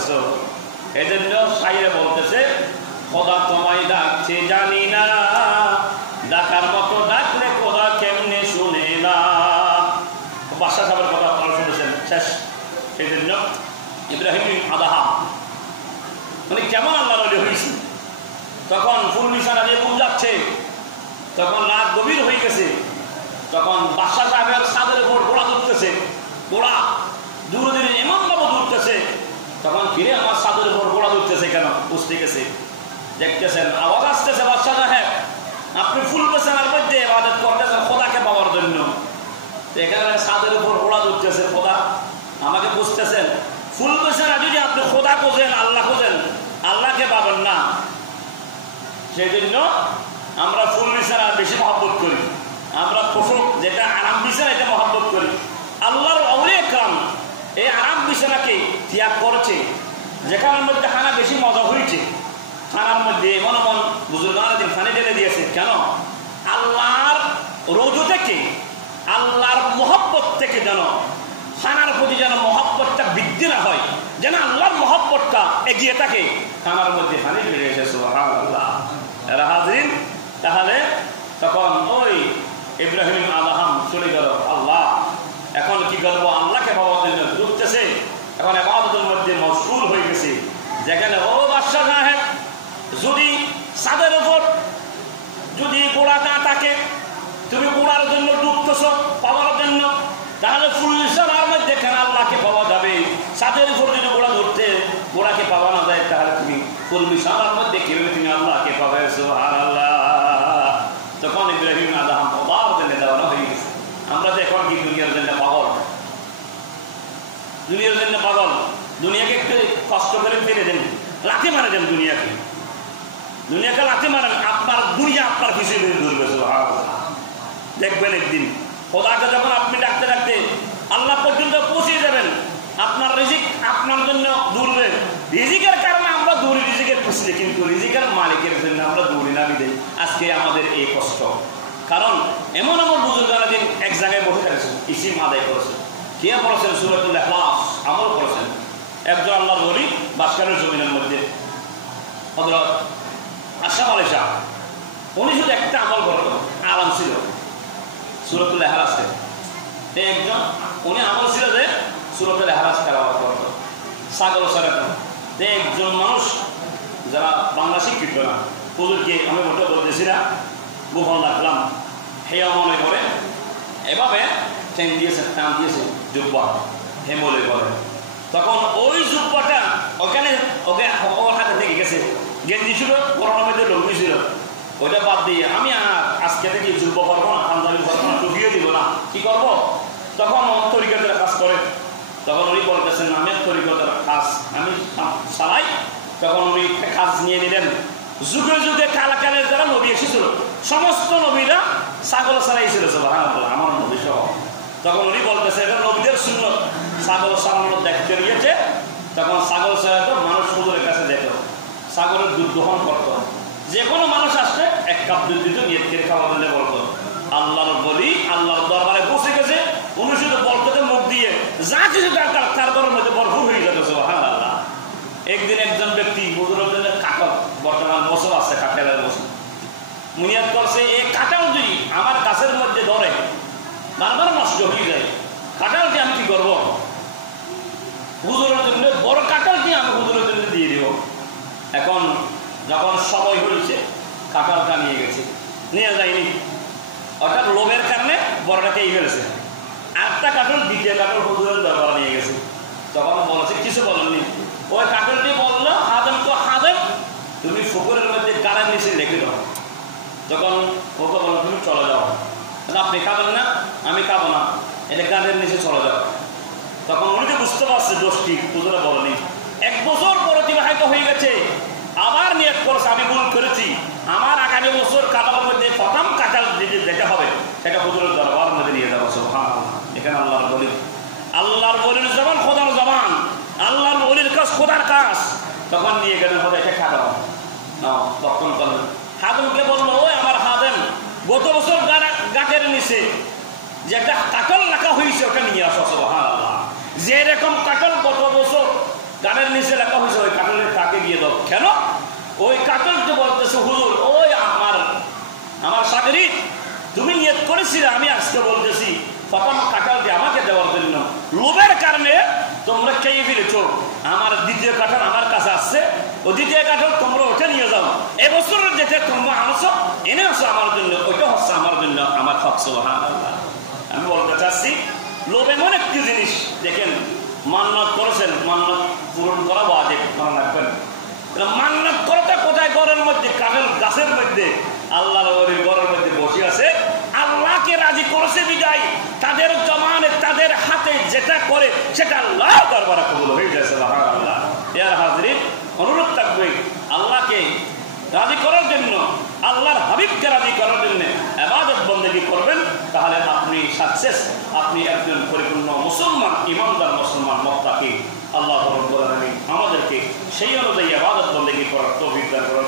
রাসূল। এজন্য শাইরে বলতেছে খোদা তোমায় ডাকছে জানি না, ডাকার মতো ডাকলে খোদা কেমনে শুনে না। বাদশাহ সাহেবের কথা আপনারা শুনেছেন শেষ। এই জন্য ইব্রাহিম আদাহাম মানে কেমন আল্লাহর ওলি হয়েছে, তখন ফুল নিশানা দিয়ে ফুল যাচ্ছে, তখন রাত গভীর হয়ে গেছে, তখন বাদশাহ সাহেবের ছাদের উপর ঘোড়া ধরতেছে, ঘোড়া দূরে দূরে এমন ভাবে ধরতেছে, তখন ফিরে আমার ছাদের উপর ঘোড়া ধরতেছে কেন বুঝতে গেছে, দেখতেছেন আওয়াজ আসতেছে বাদশাহ সাহেব আপনি ফুল বেচানার মধ্যে ইবাদত করতেছেন খোদাকে পাওয়ার জন্য, এখানে ছাদের উপর ঘোড়া ধরতেছে খোদা আমাকে বুঝতেছেন, ফুল বেচানা যদি আপনি খোদা খোঁজেন আল্লাহ খোঁজেন আল্লাহকে পাবেন না। সেই জন্য আমরা ফুল বিছানা বেশি মহব্বত করি, আমরা পোশাক যেটা আরাম বিছানা এটা মহব্বত করি। আল্লাহর আউলিয়া کرام এই আরাম বিছানাকে ত্যাগ করেছে, যেখানের মধ্যে খানা বেশি মজা হয়েছে, খানার মধ্যে এমন এমন বুজুর্গান দিন খানে ঢেলে দিয়েছে কেন, আল্লাহর রোজু থেকে আল্লাহর মহব্বত থেকে যেন খানার প্রতি যেন মহব্বতটা বৃদ্ধি না হয়, যেন আল্লাহর মহব্বতটা এগিয়ে থাকে, খানার মধ্যে খানে ঢেলে দিয়েছে সুবহানাল্লাহ। এরা হাজরিন, তাহলে তখন ওই ইব্রাহিম আদাহাম চলে গেল, আল্লাহ এখন কি করবো, আল্লাহকে পাওয়ার জন্য ঢুকতেছে, এখন ইবাদতের মধ্যে মশগুল হয়ে গেছে, যেখানে ও বাদশাহ সাহেব যদি ছাদের উপর যদি ঘোড়া না থাকে, তুমি ঘোড়ার জন্য ঢুকতেছ পাওয়ার জন্য, তাহলে ফুল নিশানার মধ্যে কেন আল্লাহকে পাওয়া যাবে, ছাদের উপর যদি ঘোড়া ধরতে ঘোড়াকে পাওয়া না যায়, তাহলে তুমি ফুল নিশানার মধ্যে কিভাবে তুমি আল্লাহকে পাবে সুবহানাল্লাহ। তখন ইব্রাহিম আদাহাম অবাক জেনে দেওয়ানো হয়ে গেছে। আমরা তো এখন কি দুনিয়ার জন্য পাগল, দুনিয়ার জন্য পাগল, দুনিয়াকে একটু কষ্ট করে ফেলে দেন, লাথি মারে দেন দুনিয়াকে, দুনিয়াকে লাথি মারেন, আপনার দুনিয়া আপনার পিছিয়ে ধরবে সুবহানাল্লাহ। দেখবেন একদিন খোদাকে যখন আপনি ডাকতে ডাকতে আল্লাহ পর্যন্ত পৌঁছে যাবেন, আপনার রিজিক আপনার জন্য দৌড়বে, রিজিকের কারণে আমরা দৌড়ি রিজিকের খুশিতে, কিন্তু রিজিকের মালিকের জন্য আমরা দৌড়ি না বিদে আজকে আমাদের এই কষ্ট। কারণ এমন এমন বুজুর্গারা দিন এক জায়গায় বসে থাকছেন, ইসিম আদায় করেছেন, কে পড়েছেন সূরাতুল ইখলাস আমল করেছেন, একজন আল্লাহর ওলি বাসকারের জমিনের মধ্যে হযরত আশরাফ আলী শাহ, উনি শুধু একটা আমল করতেন, আরাম ছিল সূরাতুল ইখলাস, একজন উনি আমল ছিল যে সূরাতুল ইখলাস তেলাওয়াত করত, ছাগল চড়াতেন। একজন মানুষ যারা বাংলা শিক্ষিত না, হুজুরকে আমি মোটে বলতেছি না, গোপন রাখলাম, হেয়া মনে করে এভাবে চেন দিয়েছে, টান দিয়েছে জুব্বা, হেমলে বলে, তখন ওই জুব্বাটা ওখানে ওকে ওর হাতে থেকে গেছে, গেঞ্জি ছিল গরমের মধ্যে লঙ্গি ছিল, ওইটা বাদ দিয়ে আমি আর আজকে থেকে জুব্বা করবো না, পাঞ্জাবি করবো না, টুপিও দিব না, কি করবো, তখন তরিকতের কাজ করে, তখন উনি বলতেছেন আমি তরিকতের কাজ আমি চালাই, তখন উনি কাজ নিয়ে নিলেন। যুগে যুগে কালাকালের যারা নবী এসেছিল সমস্ত নবীরা ছাগল ছাড়াইছিল সুবহানাল্লাহ, আমার নবী সহ, তখন উনি বলতেছে এটা নবীদের সুন্নত, ছাগল ছাড়ানো দেখতে গিয়েছে, তখন ছাগল ছাড়াতো মানুষ হুজুরের কাছে যেত, ছাগলের দুধ দহন করতো, যে কোনো মানুষ আসলে এক কাপ দুধ দিত, নিয়ত করে খাওয়া দিলে বলতো আল্লাহর বলি আল্লাহর দরবারে বসে গেছে, উনি শুধু বলতো মুখ দিয়ে যা কিছু তার ঘরের মধ্যে ভরপুর হয়ে যেত সুবহানাল্লাহ। একদিন একজন ব্যক্তি হুজুরের কাঁঠাল, বর্তমান বছর আছে কাঁঠালের বছর, মুনিয়াত করছে এই কাঁঠাল যদি আমার গাছের মধ্যে ধরে বারবার নষ্ট হয়ে যায়, কাঁঠালটি আমি কি করবো, হুজুরের জন্য বড় কাঁঠালটি আমি হুজুরের জন্য দিয়ে দিব। এখন যখন সময় হয়েছে কাঁঠালটা নিয়ে গেছে, নিয়ে যায়নি, অর্থাৎ লোভের কারণে বড়টাকেই ফেলেছে, আরেকটা কাঁঠাল দ্বিতীয় কাঁঠাল হুজুরের দরবারে নিয়ে গেছে, তখন বলেছে কিছু বলেননি, ওই কাঁঠালটি বললো হাদেম তো হাদেম, তুমি ফুকুরের মধ্যে গাড়ার নিচে রেখে দাও, তখন ওকে বলো তুমি চলে যাও, আপনি খাবেন না আমি খাবো না, এটা গাড়ির নিচে চলে যাও। তখন উনি তো বুঝতে পারছে দোষটি হুজুরে বলেনি, এক বছর পর অতিবাহিত হয়ে গেছে, আবার নিয়ত করছে আমি ভুল করেছি, আমার আগামী বছর কাঁঠালের মধ্যে প্রথম কাঁঠাল যেটা হবে সেটা হুজুরের দরবারের মধ্যে নিয়ে যাবো সুবহানাল্লাহ। এখানে আল্লাহর বলি, আল্লাহর বলির জবান খোদার জবান, আল্লাহর বলির কাজ খোদার কাজ, তখন নিয়ে গেলেন হবে এটা খাটাও না, তখন করলেন হাদেমকে বললো ওই আমার হাদেম গত বছর গাছের নিচে যে একটা কাঁঠাল রাখা হয়েছে ওটা নিয়ে আসো সুবহানাল্লাহ, যে রকম কাঁঠাল গত বছর গানের নিচে লেখা হয়েছে ওই কাঠলের কাকে গিয়ে দাও। কেন? ওই কাঠল যে বলতেছে হুজুর ওই আমার সাগরিক তুমি নিয়ত করেছিলে, আমি আজকে বলতেছি প্রথম কাঁঠাল দিয়ে আমাকে দেওয়ার জন্য লোভের কারণে তোমরা খেয়ে ফেলেছ। আমার দ্বিতীয় কাঁঠাল আমার কাছে আসছে, ও দ্বিতীয় কাঁঠাল তোমরা ওঠে নিয়ে যাও। এবছরের যেটা তোমরা আনছো এনে আসো আমার জন্য, ওইটা হচ্ছে আমার জন্য আমার হক। সুবহানাল্লাহ। আমি বলতে চাচ্ছি লোভ এমন একটি জিনিস, দেখেন মান্নত করেছেন, মান্নত পূরণ করা ওয়াজিব, মনে রাখবেন। মান্নত করাটা কোথায়? ঘরের মধ্যে, কাঠের গাছের মধ্যে, আল্লাহর ওলির ঘরের মধ্যে বসে আছে। আল্লাহকে রাজি করেছে বিদায় তাদের জমানে তাদের হাতে যেটা করে সেটা আল্লাহ দরবারে কবুল হয়ে যায়। সুবহানাল্লাহ। ইয়ার হাজরিন, অনুরোধ থাকবে আল্লাহকে রাজি করার জন্য, আল্লাহর হাবিবকে রাজি করার জন্য ইবাদত বন্দেগী করবেন, তাহলে আপনি সাকসেস, আপনি একজন পরিপূর্ণ মুসলমান, ইমানদার মুসলমান, মুত্তাকি। আল্লাহ রাব্বুল আলামিন আমাদেরকে সেই অনুযায়ী ইবাদত বন্দেগী করার তৌফিক দান করুন।